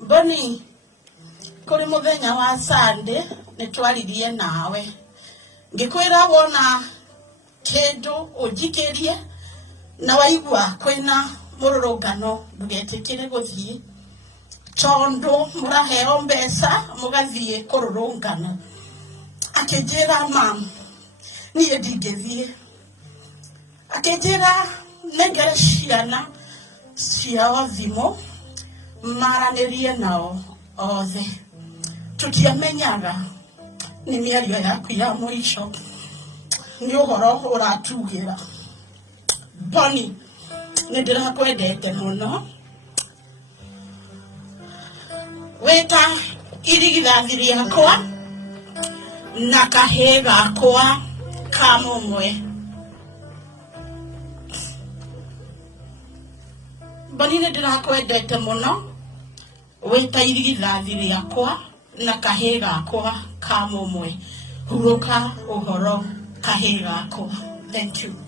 Boni kuri muthenya wa Sunday nitwaririe nawe ngikwira wona kindu ujikirie na waigua kwina mururungano ndugetikire guthii tondu muraheo mbeca mugathie kururungana akijira mam niye ndingithie akijira negere ciana ciao thimo maranirie nao othe tutiamenyaga ni miario yaku ya mwisho ni uhoro uratugira Boni nindirakwendete muno weta irigithathi riakwa na kahii gakwa ka mumwe Boni nindirakwendete muno weta irigithathi riakwa na kahii gakwa ka mumwe huruka uhoro kahii gakwa. Thank you.